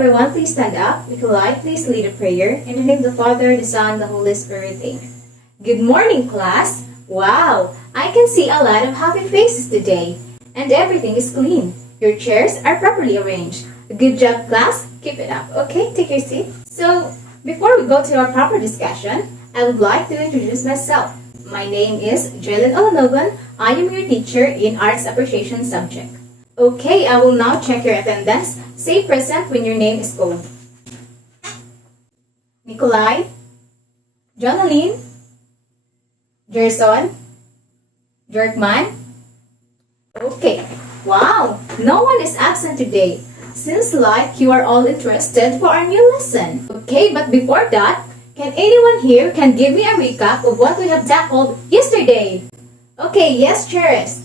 everyone, please stand up. If you like, please lead a prayer. In the name of the Father, the Son, the Holy Spirit, amen. Good morning, class. Wow, I can see a lot of happy faces today. And everything is clean. Your chairs are properly arranged. Good job, class. Keep it up. Okay, take your seat. So, before we go to our proper discussion, I would like to introduce myself. My name is Jalen Olanogan. I am your teacher in Arts Appreciation subject. Okay, I will now check your attendance. Say present when your name is called. Nikolai, Jonaline, Gerson, Jerkman. Okay, wow, no one is absent today. Seems like you are all interested for our new lesson. Okay, but before that, can anyone here can give me a recap of what we have tackled yesterday? Okay, yes, Cheris.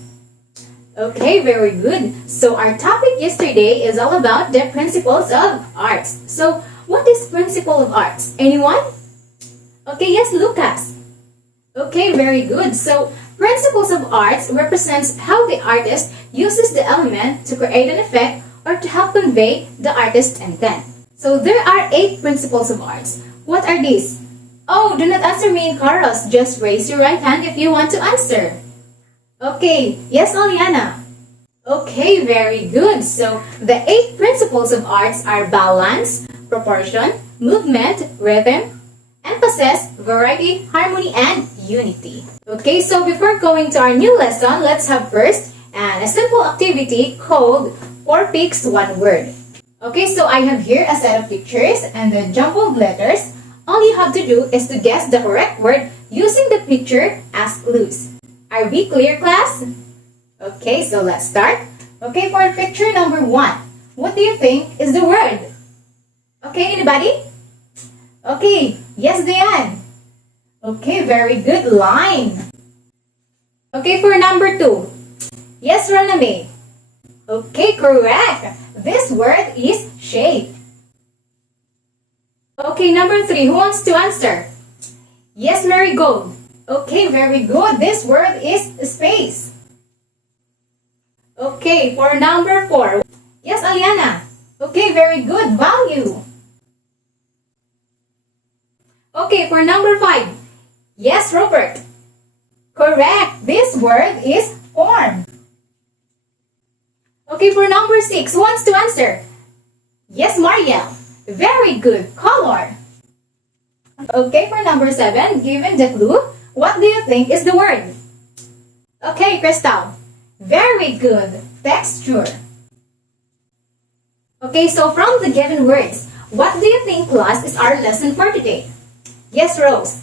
Okay, very good. So our topic yesterday is all about the principles of arts. So what is principle of arts? Anyone? Okay, yes, Lucas. Okay, very good. So principles of arts represents how the artist uses the element to create an effect or to help convey the artist's intent. So there are 8 principles of arts. What are these? Oh, do not answer me in chorus. Just raise your right hand if you want to answer. Okay, yes, Aliana. Okay, very good. So, the 8 principles of arts are balance, proportion, movement, rhythm, emphasis, variety, harmony, and unity. Okay, so before going to our new lesson, let's have first a simple activity called 4 picks 1 word. Okay, so I have here a set of pictures and the jumbled letters. All you have to do is to guess the correct word using the picture as clues. Are we clear, class? Okay, so let's start. Okay, for picture number 1, what do you think is the word? Okay, anybody? Okay, yes, Diane. Okay, very good, line. Okay, for number 2, yes, Raname. Okay, correct. This word is shape. Okay, number 3, who wants to answer? Yes, Marigold. Okay, very good. This word is space. Okay, for number 4. Yes, Aliana. Okay, very good. Value. Okay, for number 5. Yes, Robert. Correct. This word is form. Okay, for number 6. Who wants to answer? Yes, Mariel. Very good. Color. Okay, for number 7, given the clue, what do you think is the word? Okay, Crystal. Very good. Texture. Okay, so from the given words, what do you think, class, is our lesson for today? Yes, Rose.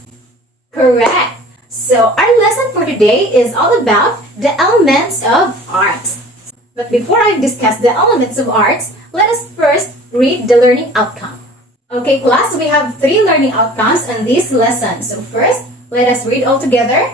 Correct. So our lesson for today is all about the elements of arts. But before I discuss the elements of arts, let us first read the learning outcome. Okay, class, we have 3 learning outcomes in this lesson. So first, let us read all together.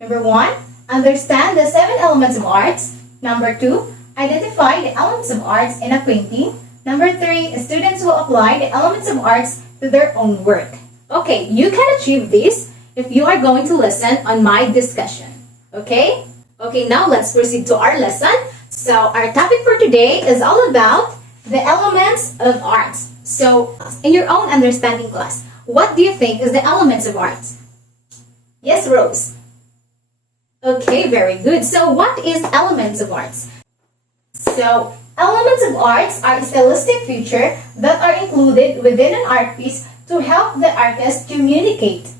Number 1, understand the 7 elements of arts. Number 2, identify the elements of arts in a painting. Number 3, students will apply the elements of arts to their own work. Okay, you can achieve this if you are going to listen on my discussion. Okay? Okay, now let's proceed to our lesson. So our topic for today is all about the elements of arts. So, in your own understanding, class, what do you think is the elements of arts? Yes, Rose. Okay, very good. So, what is elements of arts? So, elements of arts are stylistic features that are included within an art piece to help the artist communicate.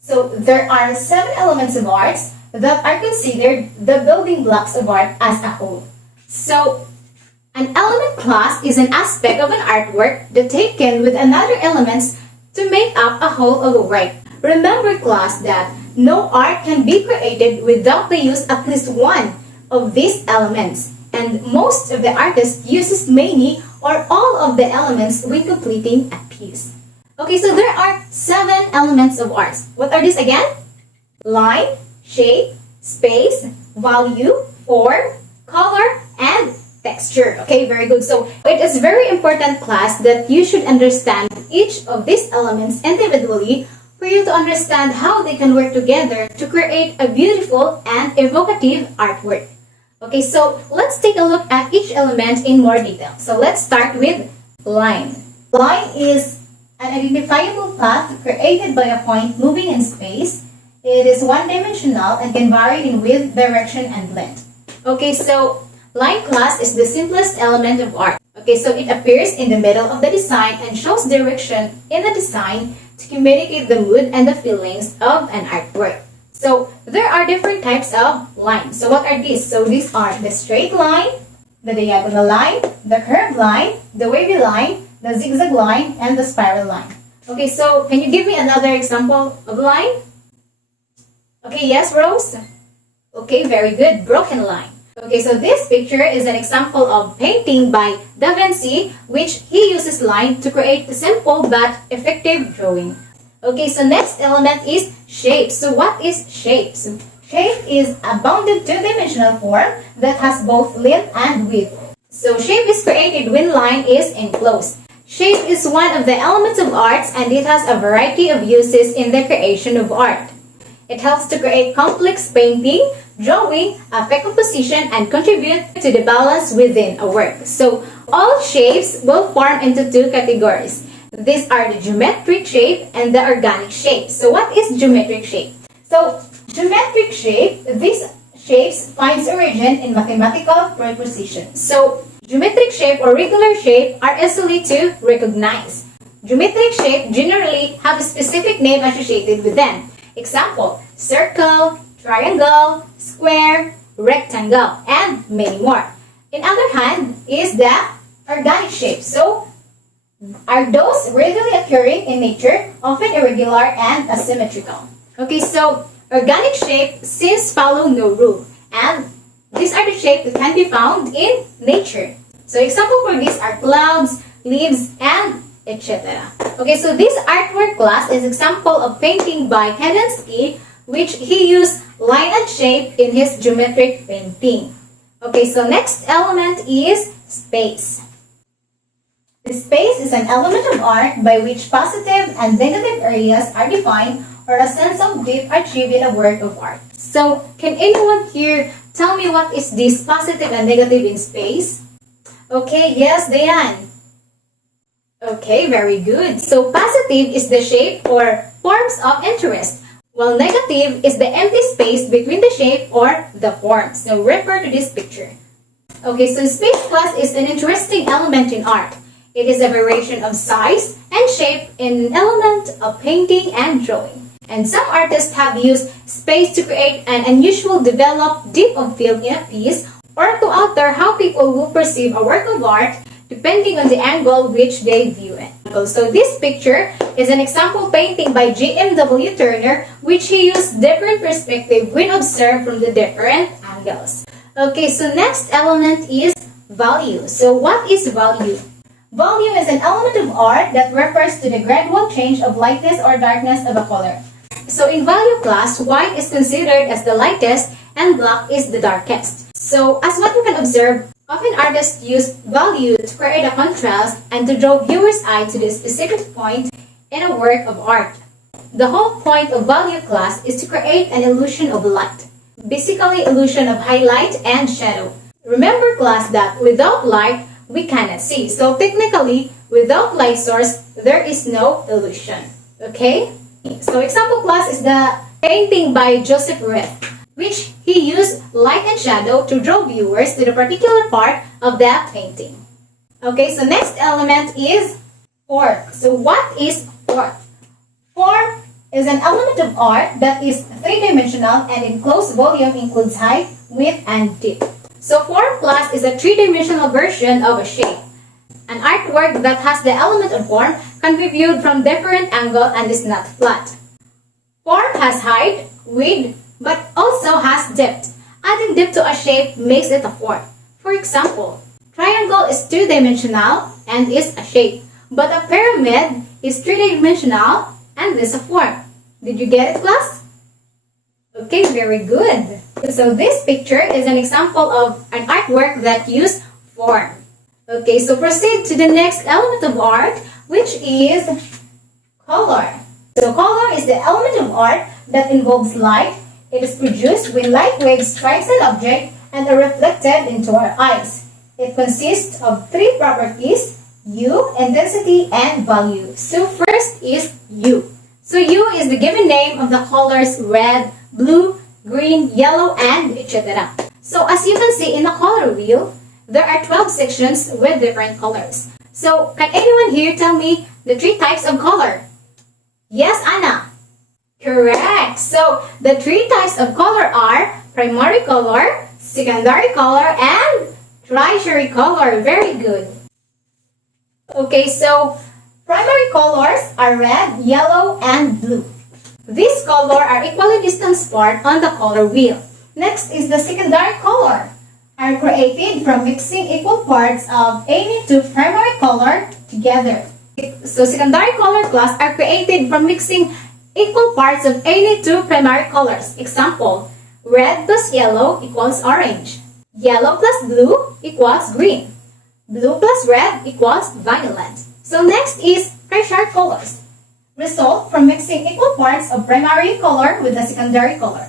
So, there are 7 elements of arts that are considered the building blocks of art as a whole. So, an element, class, is an aspect of an artwork that taken with another elements to make up a whole of a work. Remember, class, that no art can be created without the use of at least one of these elements. And most of the artists uses many or all of the elements when completing a piece. Okay, so there are 7 elements of arts. What are these again? Line, shape, space, value, form, color, and texture. Okay, very good. So it is very important, class, that you should understand each of these elements individually for you to understand how they can work together to create a beautiful and evocative artwork. Okay, so let's take a look at each element in more detail. So let's start with line. Line is an identifiable path created by a point moving in space. It is one-dimensional and can vary in width, direction, and length. Okay, so line class is the simplest element of art. Okay, so it appears in the middle of the design and shows direction in the design to communicate the mood and the feelings of an artwork. So there are different types of lines. So what are these? So these are the straight line, the diagonal line, the curved line, the wavy line, the zigzag line, and the spiral line. Okay, so can you give me another example of line? Okay, yes, Rose? Okay, very good. Broken line. Okay, so this picture is an example of painting by Da Vinci, which he uses line to create a simple but effective drawing. Okay, so next element is shape. So what is shapes? Shape is a bounded two-dimensional form that has both length and width. So shape is created when line is enclosed. Shape is one of the elements of arts and it has a variety of uses in the creation of art. It helps to create complex painting, drawing, affect composition, and contribute to the balance within a work. So all shapes will form into two categories. These are the geometric shape and the organic shape. So what is geometric shape? So geometric shape, these shapes finds origin in mathematical propositions. So geometric shape or regular shape are easily to recognize. Geometric shape generally have a specific name associated with them. Example, circle, triangle, square, rectangle, and many more. In other hand is the organic shape. So are those regularly occurring in nature, often irregular and asymmetrical. Okay, so organic shape seems follow no rule, and these are the shapes that can be found in nature. So example for these are clouds, leaves, and etc. Okay, so this artwork class is example of painting by Kandinsky, which he used line and shape in his geometric painting. Okay, so next element is space. The space is an element of art by which positive and negative areas are defined or a sense of depth achieved in a work of art. So, can anyone here tell me what is this positive and negative in space? Okay, yes, Dayan. Okay, very good. So positive is the shape or forms of interest, while negative is the empty space between the shape or the form. So refer to this picture. Okay, so space class is an interesting element in art. It is a variation of size and shape in an element of painting and drawing. And some artists have used space to create an unusual developed depth of field in a piece or to alter how people will perceive a work of art depending on the angle which they view it. So this picture is an example painting by J.M.W. Turner, which he used different perspective when observed from the different angles. Okay, so next element is value. So what is value? Value is an element of art that refers to the gradual change of lightness or darkness of a color. So in value class, white is considered as the lightest and black is the darkest. So as what you can observe, often artists use value to create a contrast and to draw viewers' eye to the specific point in a work of art. The whole point of value class is to create an illusion of light, basically illusion of highlight and shadow. Remember class that without light, we cannot see. So technically, without light source, there is no illusion. Okay? So example class is the painting by Joseph Reth, which he used light and shadow to draw viewers to the particular part of the painting. Okay, so next element is form. So what is form? Form is an element of art that is three-dimensional and in closed volume includes height, width, and depth. So form class is a three-dimensional version of a shape. An artwork that has the element of form can be viewed from different angles and is not flat. Form has height, width, but also has depth. Adding depth to a shape makes it a form. For example, triangle is two-dimensional and is a shape, but a pyramid is three-dimensional and is a form. Did you get it, class? Okay, very good. So this picture is an example of an artwork that uses form. Okay, so proceed to the next element of art, which is color. So color is the element of art that involves light. It is produced when light waves strikes an object and are reflected into our eyes. It consists of three properties: U, intensity, and value. So first is U. So U is the given name of the colors red, blue, green, yellow, and etc. So as you can see in the color wheel, there are 12 sections with different colors. So can anyone here tell me the 3 types of color? Yes, Anna. Correct. So the 3 types of color are primary color, secondary color, and tertiary color. Very good. Okay, so primary colors are red, yellow, and blue. These colors are equally distanced apart on the color wheel. Next is the secondary color, are created from mixing equal parts of any 2 primary color together. So secondary color class are created from mixing equal parts of any 2 primary colors. Example, red plus yellow equals orange. Yellow plus blue equals green. Blue plus red equals violet. So next is tertiary colors. Result from mixing equal parts of primary color with the secondary color.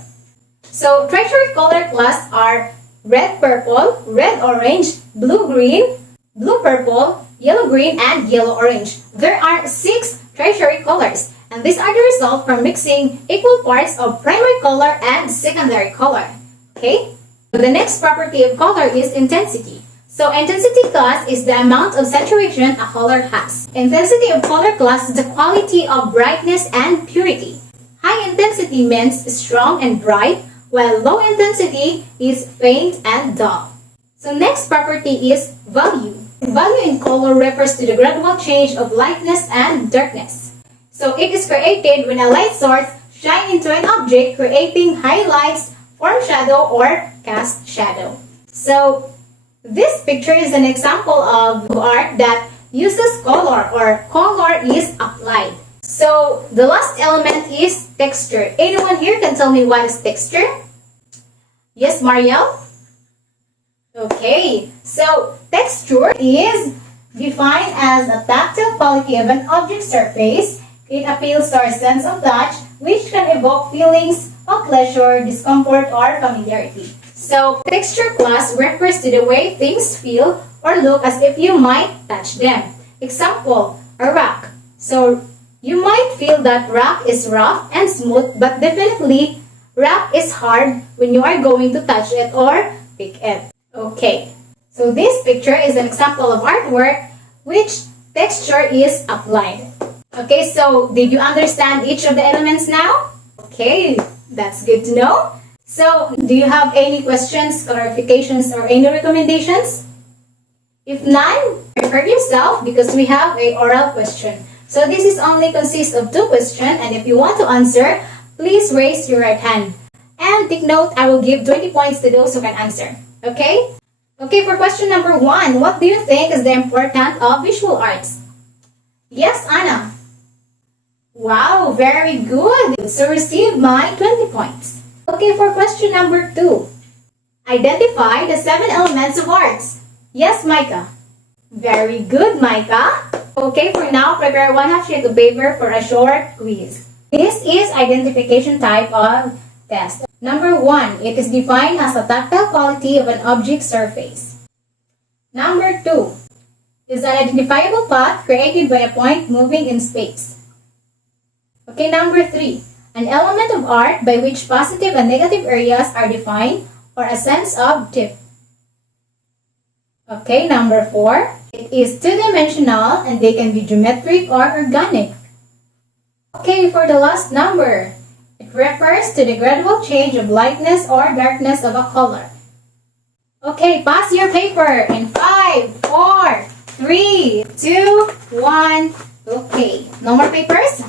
So tertiary color class are red purple, red orange, blue green, blue purple, yellow green, and yellow orange. There are 6 tertiary colors, and these are the result from mixing equal parts of primary color and secondary color. Okay? So the next property of color is intensity. So intensity class is the amount of saturation a color has. Intensity of color class is the quality of brightness and purity. High intensity means strong and bright, while low intensity is faint and dull. So next property is value. Value in color refers to the gradual change of lightness and darkness. So it is created when a light source shines into an object, creating highlights, form shadow, or cast shadow. So this picture is an example of art that uses color, or color is applied. So the last element is texture. Anyone here can tell me what is texture? Yes, Mariel? Okay, so texture is defined as a tactile quality of an object surface. It appeals to our sense of touch, which can evoke feelings of pleasure, discomfort, or familiarity. So texture class refers to the way things feel or look as if you might touch them. Example, a rock. So you might feel that rock is rough and smooth, but definitely rock is hard when you are going to touch it or pick it. Okay, so this picture is an example of artwork which texture is applied. Okay, so did you understand each of the elements now? Okay, that's good to know. So, do you have any questions, clarifications, or any recommendations? If none, prepare yourself because we have a oral question. So, this is only consists of 2 questions, and if you want to answer, please raise your right hand. And take note, I will give 20 points to those who can answer. Okay? Okay, for question number 1, what do you think is the importance of visual arts? Yes, Anna. Wow, very good. So, receive my 20 points. Okay, for question number 2. Identify the 7 elements of arts. Yes, Micah. Very good, Micah. Okay, for now, prepare 1/2 sheet of paper for a short quiz. This is identification type of test. Number 1, it is defined as a tactile quality of an object surface. Number 2, is an identifiable path created by a point moving in space. Okay, number 3. An element of art by which positive and negative areas are defined, or a sense of depth. Okay, number 4. It is 2-dimensional and they can be geometric or organic. Okay, for the last number. It refers to the gradual change of lightness or darkness of a color. Okay, pass your paper in 5, 4, 3, 2, 1. Okay, no more papers?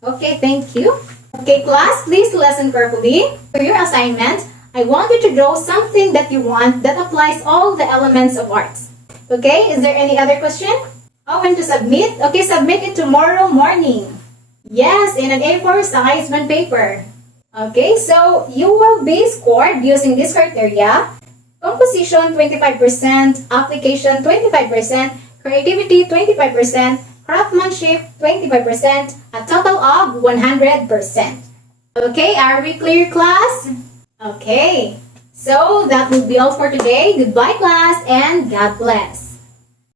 Okay, thank you. Okay, class, please listen carefully. For your assignment, I want you to draw something that you want that applies all the elements of arts. Okay, is there any other question? Oh, when to submit? Okay, submit it tomorrow morning. Yes, in an A4 size 1 paper. Okay, so you will be scored using this criteria. Composition 25%, application 25%, creativity 25%, craftsmanship 25%, a total of 100%. Okay, are we clear, class? Okay, so that will be all for today. Goodbye, class, and God bless.